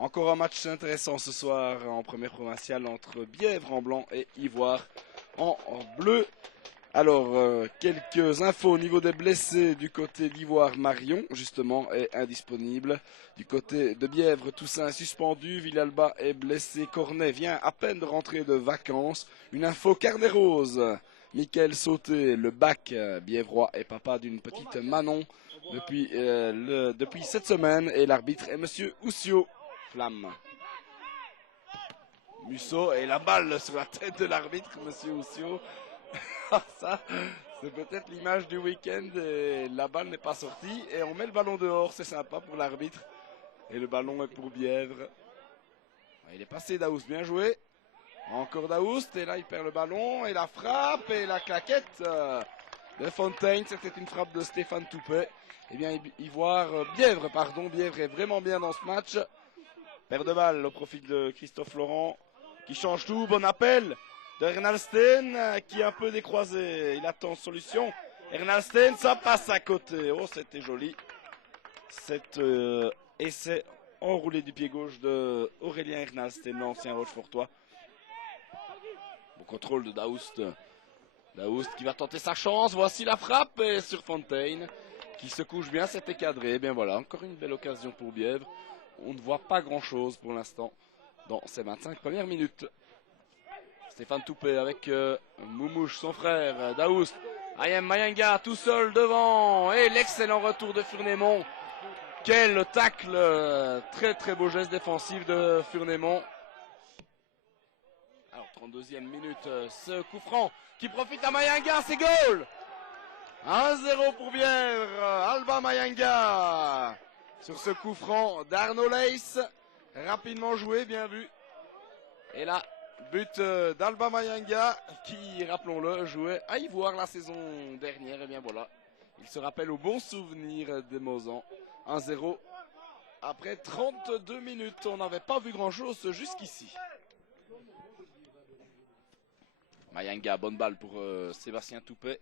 Encore un match intéressant ce soir en première provinciale entre Bièvre en blanc et Ivoire en bleu. Alors, quelques infos au niveau des blessés du côté d'Ivoire. Marion, justement, est indisponible. Du côté de Bièvre, Toussaint est suspendu. Villalba est blessé. Cornet vient à peine de rentrer de vacances. Une info carnet rose. Michael Sauté, le bac bièvrois, est papa d'une petite Manon depuis cette semaine. Et l'arbitre est Monsieur Oussio. Flamme. Musso et la balle sur la tête de l'arbitre, Monsieur Oussio. Ça, c'est peut-être l'image du week-end et la balle n'est pas sortie et on met le ballon dehors, c'est sympa pour l'arbitre. Et le ballon est pour Bièvre. Il est passé Daoust, bien joué. Encore Daoust et là il perd le ballon et la frappe et la claquette de Fontaine. C'était une frappe de Stéphane Toupet. Eh bien Bièvre est vraiment bien dans ce match. Perd de balle au profit de Christophe Laurent qui change tout. Bon appel de Ernalsten qui est un peu décroisé. Il attend solution. Ernalsten, ça passe à côté. Oh, c'était joli. Cet essai enroulé du pied gauche de Aurélien Ernalsten, l'ancien Rochefortois. Bon contrôle de Daoust. Daoust qui va tenter sa chance. Voici la frappe et sur Fontaine qui se couche bien. C'était cadré. Et bien voilà, encore une belle occasion pour Bièvre. On ne voit pas grand-chose pour l'instant dans ces 25 premières minutes. Stéphane Toupet avec Moumouche, son frère, Daoust. Ayem Mayanga tout seul devant. Et l'excellent retour de Furnémont. Quel tacle. Très très beau geste défensif de Furnémont. Alors 32e minute, ce coup franc qui profite à Mayanga, c'est goal. 1-0 pour Bièvre. Alba Mayanga. Sur ce coup franc d'Arnaud Leys. Rapidement joué, bien vu. Et là, but d'Alba Mayanga qui, rappelons-le, jouait à Ivoire la saison dernière. Et bien voilà, il se rappelle au bon souvenir des Mozans. 1-0 après 32 minutes. On n'avait pas vu grand-chose jusqu'ici. Mayanga, bonne balle pour Sébastien Toupet.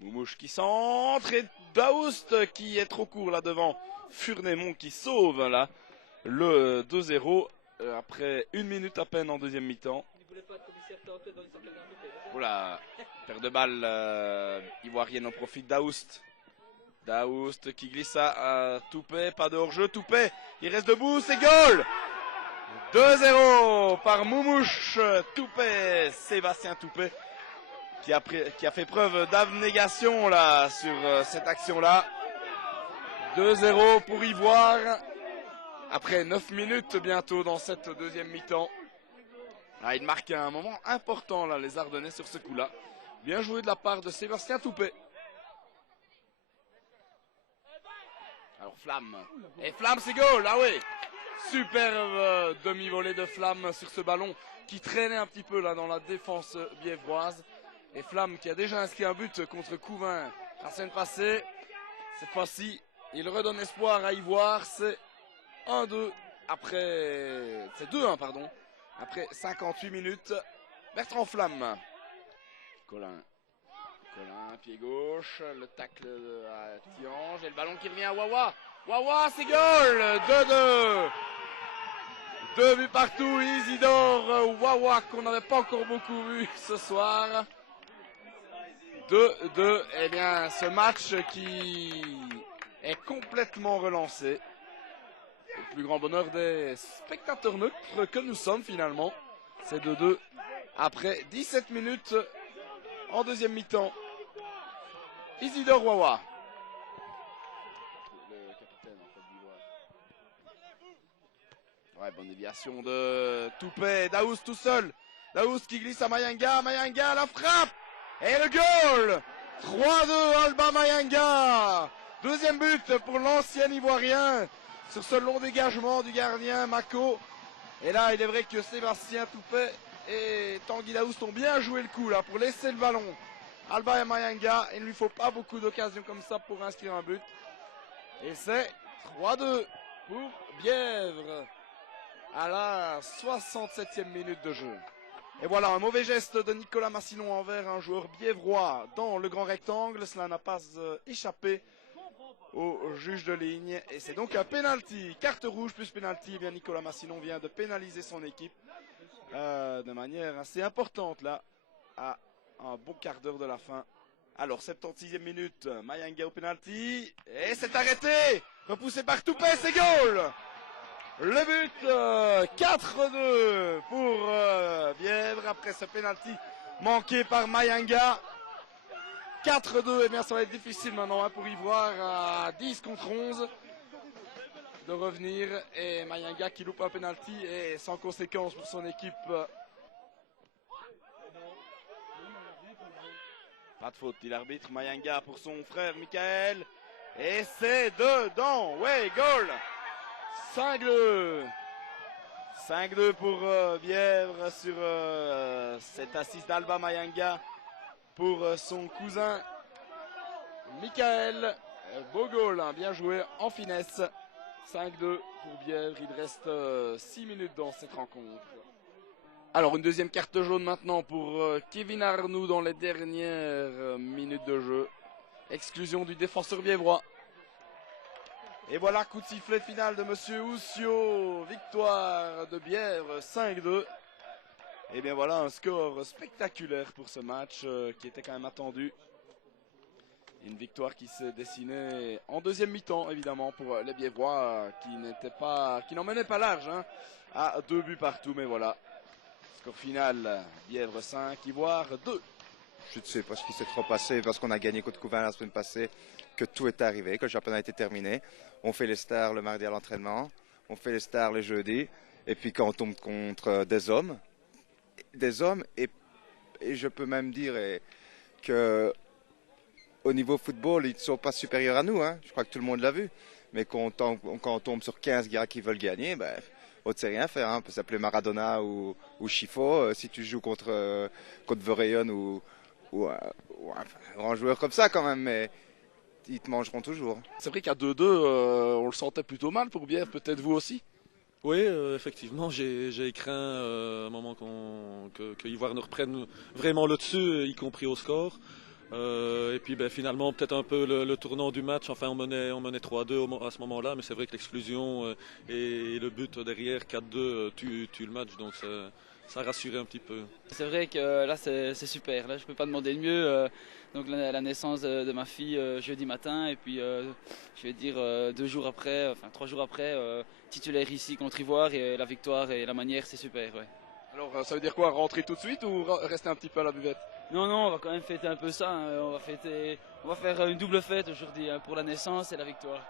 Moumouche qui centre et Daoust qui est trop court là devant. Furnémont qui sauve là le 2-0 après 1 minute à peine en deuxième mi-temps. Voilà, perte de balle ivoirienne en profite Daoust. Daoust qui glisse à Toupet, pas de hors-jeu. Toupet, il reste debout, c'est goal. 2-0 par Moumouche Toupet, Sébastien Toupet qui a fait preuve d'abnégation là sur cette action-là. 2-0 pour Ivoire. Après 9 minutes bientôt dans cette deuxième mi-temps. Il marque un moment important là, les Ardennais sur ce coup-là. Bien joué de la part de Sébastien Toupet. Alors Flamme. Et Flamme c'est goal, ah oui. Superbe demi-volée de Flamme sur ce ballon qui traînait un petit peu là dans la défense bièvroise. Et Flamme qui a déjà inscrit un but contre Couvin la semaine passée. Cette fois-ci, il redonne espoir à Ivoire. C'est 1-2 après... C'est 2-1 pardon. Après 58 minutes. Bertrand Flamme. Colin, pied gauche. Le tacle à Tiange. Et le ballon qui revient à Wawa. Wawa, c'est goal. 2-2. 2 buts partout. Isidore Wawa qu'on n'avait pas encore beaucoup vu ce soir. 2-2. Eh bien, ce match qui est complètement relancé. Au plus grand bonheur des spectateurs neutres que nous sommes finalement. C'est 2-2 après 17 minutes en deuxième mi-temps. Isidore Wawa. Le capitaine en fait d'Ivoire. Ouais, bonne déviation de Toupet. Daoust tout seul. Daoust qui glisse à Mayanga. Mayanga la frappe. Et le goal. 3-2 Alba Mayanga. Deuxième but pour l'ancien Ivoirien. Sur ce long dégagement du gardien Mako. Et là, il est vrai que Sébastien Toupet et Tanguy Daoust ont bien joué le coup là pour laisser le ballon. Alba Mayanga, il ne lui faut pas beaucoup d'occasions comme ça pour inscrire un but. Et c'est 3-2 pour Bièvre à la 67e minute de jeu. Et voilà, un mauvais geste de Nicolas Massinon envers un joueur bièvrois dans le grand rectangle. Cela n'a pas échappé au juge de ligne. Et c'est donc un penalty. Carte rouge plus penalty. Eh bien, Nicolas Massinon vient de pénaliser son équipe de manière assez importante là, à un bon quart d'heure de la fin. Alors, 76e minute, Mayanga au penalty. Et c'est arrêté. Repoussé par Toupet, c'est goal. Le but 4-2 pour Bièvre après ce penalty manqué par Mayanga. 4-2, et bien ça va être difficile maintenant hein, pour Ivoire à 10 contre 11 de revenir. Et Mayanga qui loupe un penalty et sans conséquence pour son équipe. Pas de faute, dit l'arbitre. Mayanga pour son frère Michael. Et c'est dedans. Ouais, goal. 5-2. 5-2 pour Bièvre sur cette assise d'Alba Mayanga pour son cousin Michael. Beau goal, hein, bien joué en finesse. 5-2 pour Bièvre. Il reste 6 minutes dans cette rencontre. Alors une deuxième carte jaune maintenant pour Kevin Arnoux dans les dernières minutes de jeu. Exclusion du défenseur bièvrois. Et voilà, coup de sifflet final de Monsieur Oussio. Victoire de Bièvre 5-2. Et bien voilà un score spectaculaire pour ce match qui était quand même attendu. Une victoire qui se dessinait en deuxième mi-temps évidemment pour les Bièvrois qui n'en menaient pas large hein, à 2 buts partout. Mais voilà, score final, Bièvre 5, Ivoire 2. Je ne sais pas ce qui s'est trop passé parce qu'on a gagné contre Couvain la semaine passée, que tout est arrivé, que le championnat a été terminé. On fait les stars le mardi à l'entraînement, on fait les stars le jeudi, et puis quand on tombe contre des hommes et je peux même dire que au niveau football, ils ne sont pas supérieurs à nous, hein. Je crois que tout le monde l'a vu. Mais quand on tombe sur 15 gars qui veulent gagner, ben, on ne sait rien faire. Hein. On peut s'appeler Maradona ou Chifo. Si tu joues contre Vereyon ou un grand joueur comme ça quand même, mais ils te mangeront toujours. C'est vrai qu'à 2-2, on le sentait plutôt mal pour Bièvre, peut-être vous aussi. Oui, effectivement, j'ai craint un moment que Ivoire nous reprenne vraiment le dessus, y compris au score. Et puis finalement peut-être un peu le tournant du match, enfin on menait 3-2 à ce moment-là, mais c'est vrai que l'exclusion et le but derrière 4-2 tue le match, donc ça a rassuré un petit peu. C'est vrai que là c'est super, là je peux pas demander de mieux. Donc la naissance de ma fille jeudi matin, et puis je vais dire 3 jours après, titulaire ici contre Ivoire, et la victoire et la manière c'est super. Ouais. Alors ça veut dire quoi, rentrer tout de suite ou rester un petit peu à la buvette? Non, on va quand même fêter un peu ça, hein. On va faire une double fête aujourd'hui hein, pour la naissance et la victoire.